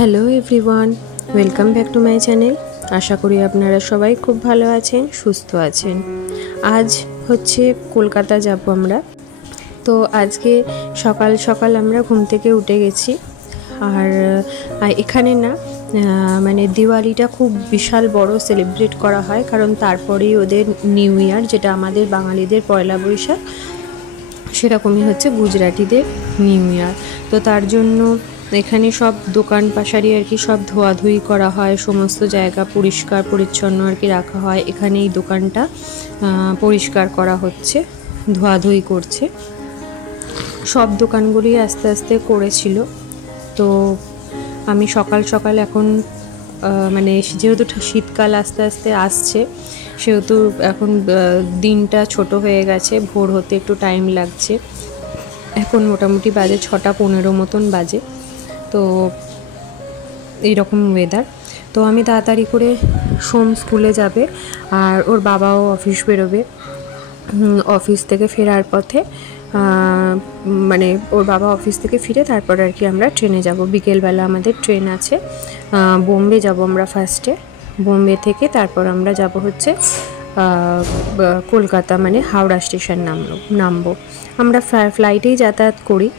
Hello everyone, welcome back to my channel. আশা করি আপনারা সবাই খুব ভালো আছেন, সুস্থ আছেন। আজ হচ্ছে কলকাতা যাব আমরা। তো আজকে সকাল সকাল আমরা ঘুম থেকে উঠে গেছি। আর এখানে না মানে দিওয়ালিটা খুব বিশাল বড় সেলিব্রেট করা হয়, কারণ তারপরেই ওদের নিউ ইয়ার, যেটা আমাদের বাঙালিদের পয়লা বৈশাখ, সেরকমই হচ্ছে গুজরাটিদের নিউ ইয়ার। তো তার জন্য এখানে সব দোকান পাশারি আর কি সব ধোয়াধুয়ি করা হয়, সমস্ত জায়গা পরিষ্কার পরিচ্ছন্ন আর কি রাখা হয়। এখানে এই দোকানটা পরিষ্কার করা হচ্ছে, ধোয়াধুয়ি করছে। সব দোকানগুলি আস্তে আস্তে করেছিল। তো আমি সকাল সকাল এখন মানে যেহেতু শীতকাল আস্তে আস্তে আসছে, সেহেতু এখন দিনটা ছোট হয়ে গেছে, ভোর হতে একটু টাইম লাগছে। এখন মোটামুটি বাজে 6:15 মতন বাজে। তো এইরকম ওয়েদার। তো আমি তাড়াতাড়ি করে সোম স্কুলে যাবে আর ওর বাবাও অফিস বেরোবে। অফিস থেকে ফেরার পথে মানে ওর বাবা অফিস থেকে ফিরে তারপর আর কি আমরা ট্রেনে যাব। বিকেলবেলা আমাদের ট্রেন আছে, বোম্বে যাব আমরা ফার্স্টে। বোম্বে থেকে তারপর আমরা যাব হচ্ছে কলকাতা, মানে হাওড়া স্টেশন নামবো। আমরা ফ্লাইটেই যাতায়াত করি,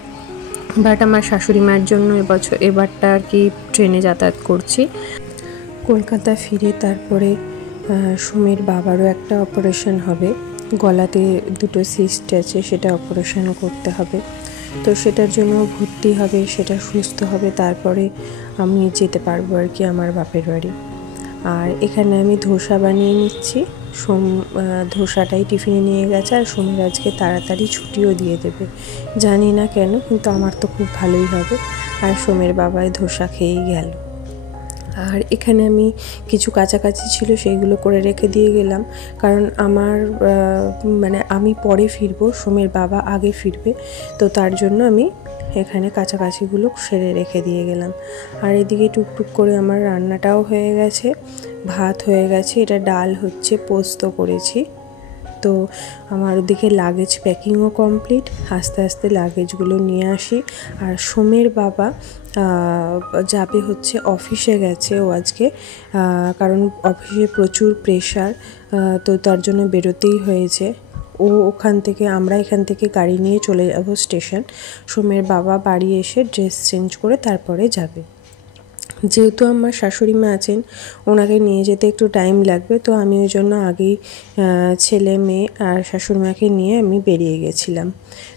বাট আমার শাশুড়ি মার জন্য এবারটা আর কি ট্রেনে যাতায়াত করছি। কলকাতা ফিরে তারপরে সুমির বাবারও একটা অপারেশন হবে, গলাতে দুটো সিস্ট আছে, সেটা অপারেশন করতে হবে। তো সেটার জন্য ভর্তি হবে, সেটা সুস্থ হবে, তারপরে আমি যেতে পারবো আর কি আমার বাপের বাড়ি। আর এখানে আমি ধোসা বানিয়ে নিচ্ছি। ধোসাটাই টিফিনে নিয়ে গেছে, আর সুমির আজকে তাড়াতাড়ি ছুটিও দিয়ে দেবে, জানি না কেন, কিন্তু আমার তো খুব ভালোই হবে। আর সুমির বাবাই ধোসা খেয়েই গেল। আর এখানে আমি কিছু কাছাকাছি ছিল সেইগুলো করে রেখে দিয়ে গেলাম, কারণ আমার মানে আমি পরে ফিরবো, সুমির বাবা আগে ফিরবে, তো তার জন্য আমি এখানে কাছাকাছিগুলো সেরে রেখে দিয়ে গেলাম। আর এদিকে টুকটুক করে আমার রান্নাটাও হয়ে গেছে, ভাত হয়ে গেছে, এটা ডাল হচ্ছে, পোস্ত করেছি। তো আমার ওদিকে লাগেজ প্যাকিংও কমপ্লিট, আস্তে আস্তে লাগেজগুলো নিয়ে আসি। আর সোমের বাবা যাবে হচ্ছে অফিসে গেছে ও আজকে, কারণ অফিসে প্রচুর প্রেশার, তো তার জন্য বেরোতেই হয়েছে। আমরা এখান থেকে গাড়ি নিয়ে চলে যাব স্টেশন। সোমের বাবা বাড়ি এসে ড্রেস চেঞ্জ করে তারপরে যাবে। যেহেতু আমার শাশুড়ি মা আছেন, ওনাকে নিয়ে যেতে একটু টাইম লাগবে, তো আমি ওই জন্য আগেই ছেলে মেয়ে আর শাশুড়ি মাকে নিয়ে আমি বেরিয়ে গেছিলাম।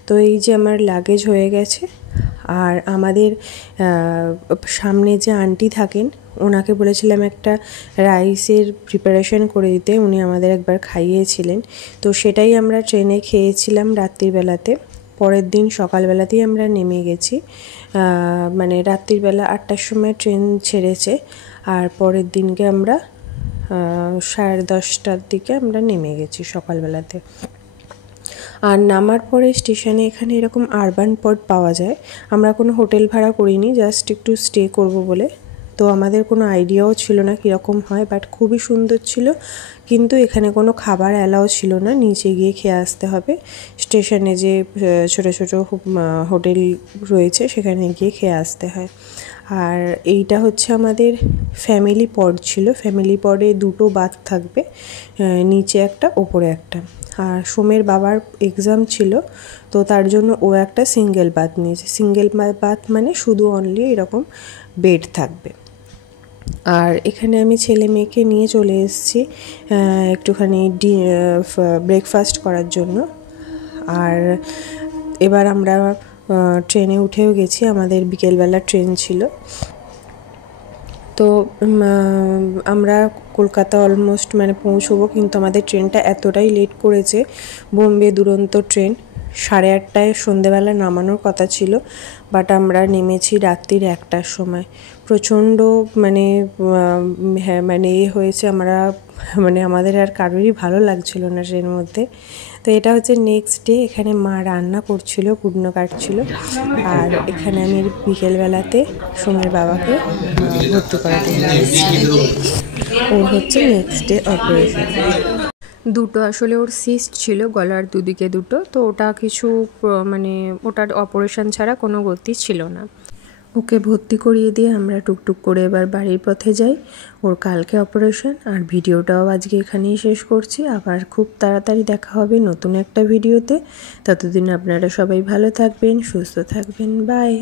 তো এই যে আমার লাগেজ হয়ে গেছে। আর আমাদের সামনে যে আন্টি থাকেন, ওনাকে বলেছিলাম একটা রাইসের প্রিপারেশন করে দিতে, উনি আমাদের একবার খাইয়েছিলেন। তো সেটাই আমরা ট্রেনে খেয়েছিলাম রাত্রিবেলাতে। পরের দিন সকালবেলাতেই আমরা নেমে গেছি, মানে রাত্রিবেলা 8টার সময় ট্রেন ছেড়েছে, আর পরের দিনকে আমরা 10:30টার দিকে আমরা নেমে গেছি সকালবেলাতে। আর নামার পরে স্টেশনে এখানে এরকম আরবান পড পাওয়া যায়। আমরা কোনো হোটেল ভাড়া করিনি, জাস্ট একটু স্টে করব বলে। তো আমাদের কোনো আইডিয়াও ছিল না কীরকম হয়, বাট খুবই সুন্দর ছিল। কিন্তু এখানে কোনো খাবার অ্যালাও ছিল না, নিচে গিয়ে খেয়ে আসতে হবে। স্টেশনে যে ছোটো ছোটো হোটেল রয়েছে সেখানে গিয়ে খেয়ে আসতে হয়। আর এইটা হচ্ছে আমাদের ফ্যামিলি পড ছিল। ফ্যামিলি পডে 2টো বাথ থাকবে, নিচে একটা ওপরে একটা। আর সোমের বাবার এক্সাম ছিল, তো তার জন্য ও একটা সিঙ্গেল বাথ নিয়েছে। সিঙ্গেল বাথ মানে শুধু অনলি এরকম বেড থাকবে। আর এখানে আমি ছেলে মেয়েকে নিয়ে চলে এসেছি একটুখানি ব্রেকফাস্ট করার জন্য। আর এবার আমরা ট্রেনে উঠেও গেছি, আমাদের বিকেলবেলা ট্রেন ছিল। তো আমরা কলকাতা অলমোস্ট মানে পৌঁছবো, কিন্তু আমাদের ট্রেনটা এতটাই লেট করেছে। বোম্বে দুরন্ত ট্রেন 8:30টায় সন্ধেবেলা নামানোর কথা ছিল, বাট আমরা নেমেছি রাত্রির 1টার সময়। প্রচণ্ড মানে মানে হয়েছে, আমাদের আর কারোরই ভালো লাগছিল না ট্রেনের মধ্যে। তো এটা হচ্ছে নেক্সট ডে। এখানে মা রান্না করছিল, কুটনো কাটছিল। আর এখানে আমি বিকেলবেলাতে সোমের বাবাকে ভর্তি করাতে ওর হচ্ছে নেক্সট ডে অপারেশন। দুটো আসলে ওর সিস্ট ছিল গলার দুদিকে দুটো, তো ওটা কিছু মানে ওটার অপারেশন ছাড়া কোনো গতি ছিল না। ওকে ভর্তি করিয়ে দিয়ে আমরা টুকটুক করে এবার বাড়ির পথে যাই। ওর কালকে অপারেশন। আর ভিডিওটাও আজকে এখানেই শেষ করছি। আবার খুব তাড়াতাড়ি দেখা হবে নতুন একটা ভিডিওতে। ততদিন আপনারা সবাই ভালো থাকবেন, সুস্থ থাকবেন। বাই।